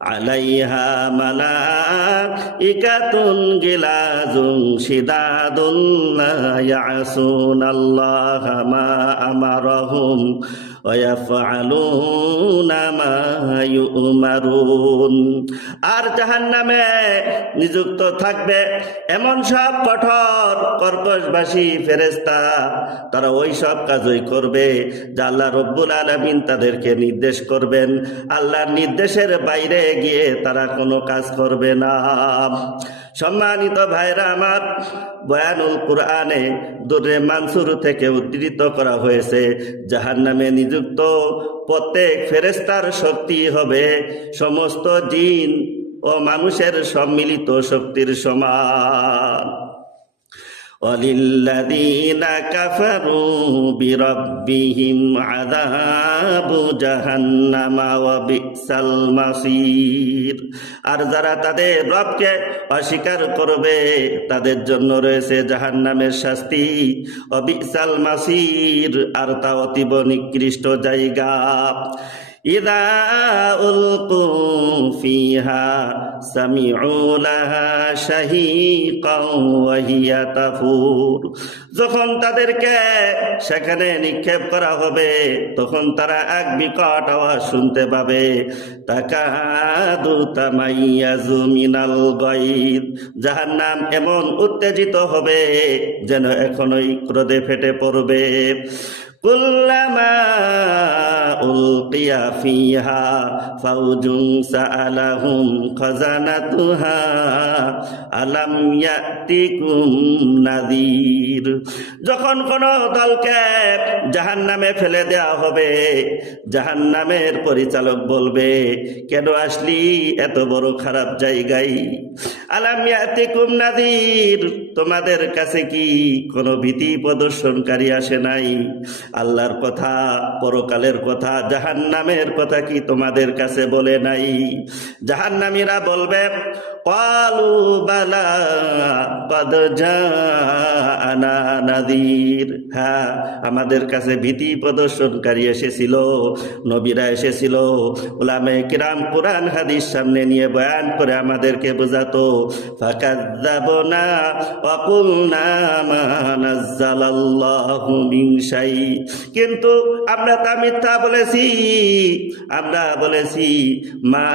আলাইহা মালাইকাতুন গিলাজুন শিদাদুন লা ইয়াসুনাল্লাহা মা আমারাহুম ওয়া ইয়াফআলুনা মা ইউমারুন। আর জাহান্নামে নিযুক্ত থাকবে এমন সব কঠোর কর্কশবাসী ফেরেশতা, তারা ওই সব কাজই করবে যা আল্লাহ রব্বুল আলামিন তাদেরকে নির্দেশ করবেন। আল্লাহর নির্দেশের বাইরে গিয়ে তারা কোনো কাজ করবে না। সম্মানিত ভাইরা আমার, বয়ানুল কুরআনে দুররে মানসুর থেকে উদ্ধৃত করা হয়েছে, জাহান্নামে নিযুক্ত প্রত্যেক ফেরেশতার শক্তি হবে সমস্ত জিন ও মানুষের সম্মিলিত শক্তির সমান। ওয়ালিল্লাযীনা কাফারু বিরাব্বিহিম আযাবু জাহান্নামা ওয়া বিসাল মাসীর। আর যারা তাদের রবকে অস্বীকার করবে তাদের জন্য রয়েছে জাহান্নামের শাস্তি, ওয়া বিসাল মাসীর, আর তা অতীব নিকৃষ্ট জায়গা। ইযা উলকু ফিহা সামিউ লাহা শাহীকাও ওয়া হিয়া তাফুর। যখন তাদেরকে সেখানে নিক্ষেপ করা হবে তখন তারা এক বিকট আওয়াজ শুনতে পাবে, তাকাদু তামাইয়াজু মিনাল গায়দ। জাহান্নাম এমন উত্তেজিত হবে যেন এখনই ক্রোধে ফেটে পড়বে। কুল্লামা উলকিয়া ফিহা ফাউজুন সাআলাহুম খাজানাতুহা আলাম ইয়াতিকুম নাযীর। যখন কোন দলকে জাহান্নামে ফেলে দেওয়া হবে, জাহান্নামের পরিচালক বলবে, কেন আসলি এত বড় খারাপ জায়গায়? আলাম ইয়াতিকুম নাযীর, তোমাদের কাছে কি কোনো ভীতি প্রদর্শনকারী আসে নাই? আল্লাহর কথা, পরকালের কথা, জাহান্নামের কথা কি তোমাদের কাছে বলে নাই? জাহান্নামীরা বলবে, ক্বালু বালা ক্বাদ জাআনা নাযীর। হ্যাঁ, আমাদের কাছে ভীতি প্রদর্শনকারী এসেছিল, নবীরা এসেছিল, উলামায়ে কিরাম কুরআন হাদিস সামনে নিয়ে বয়ান করে আমাদেরকে বোঝাতো। ফাকাযযাবনা ওয়া কুলনা মা নাযালাল্লাহু মিন শাই। কিন্তু আমরা তা মিথ্যা বলেছি, আমরা বলেছি মা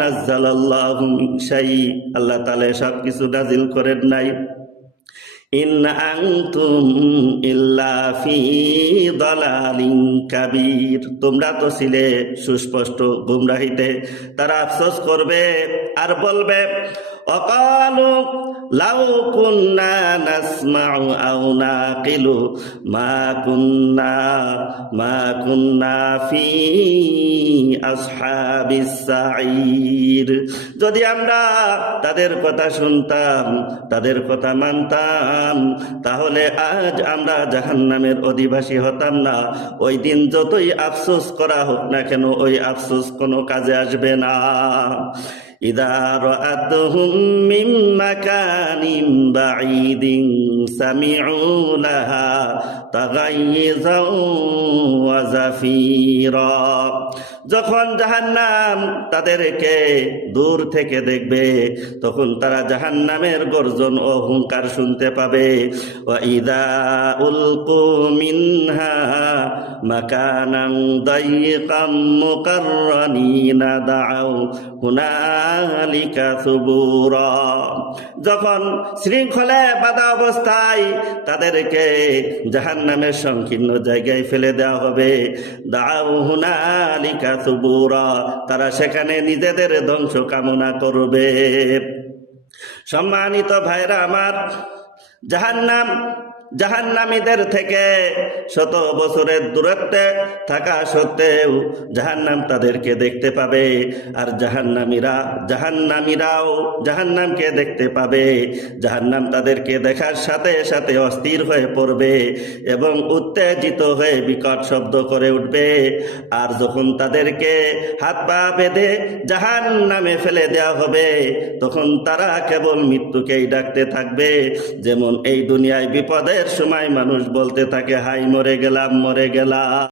নাযালাল্লাহু মিন শাই, আল্লাহ তাআলা সব কিছু নাজিল করেন নাই। ইন আনতুম ইল্লা ফি দালালিন কাবীর, তোমরা তো ছিলে সুস্পষ্ট গুমরাহিতে। তারা আফসোস করবে আর বলবে, অকালু লাউ কুন্না নাসমাউ আও নাকিলু মা কুন্না ফি আসহাবিস সাঈর। যদি আমরা তাদের কথা শুনতাম, তাদের কথা মানতাম, তাহলে আজ আমরা জাহান্নামের অধিবাসী হতাম না। ওই দিন যতই আফসোস করা হোক না কেন, ওই আফসোস কোনো কাজে আসবে না। ইযা রাআতুহুম মিন মাকানিন বাঈদিন সামিউ লাহা তাগাইয়ুযাও ওয়া জাফীরা। যখন জাহান্নাম তাদেরকে দূর থেকে দেখবে তখন তারা জাহান্নামের গর্জন ও হুঙ্কার শুনতে পাবে। ওয়া ইযা উলকু মিনহা মাকানান দায়িকাম মুকাররানিনা দাউ হুনালিকা সুবুরা। যখন শৃঙ্খলে বাঁধা অবস্থায় তাদেরকে জাহান্নামের সংকীর্ণ জায়গায় ফেলে দেওয়া হবে, দাউ হুনালিকা সুবুরা, তারা সেখানে নিজেদের ধ্বংস কামনা করবে। সম্মানিত ভাইরা আমার, জাহান্নামীদের থেকে শত বছরের দূরত্বে থাকা সত্ত্বেও জাহান্নাম তাদেরকে দেখতে পাবে, আর জাহান্নামীরাও জাহান্নামকে দেখতে পাবে। জাহান্নাম তাদেরকে দেখার সাথে সাথে অস্থির হয়ে পড়বে এবং উত্তেজিত হয়ে বিকট শব্দ করে উঠবে। আর যখন তাদেরকে হাত পা বেঁধে জাহান্নামে ফেলে দেওয়া হবে তখন তারা কেবল মৃত্যুকেই ডাকতে থাকবে। যেমন এই দুনিয়ায় বিপদের সময় মানুষ বলতে থাকে, হাই মরে গেলাম, মরে গেলাম।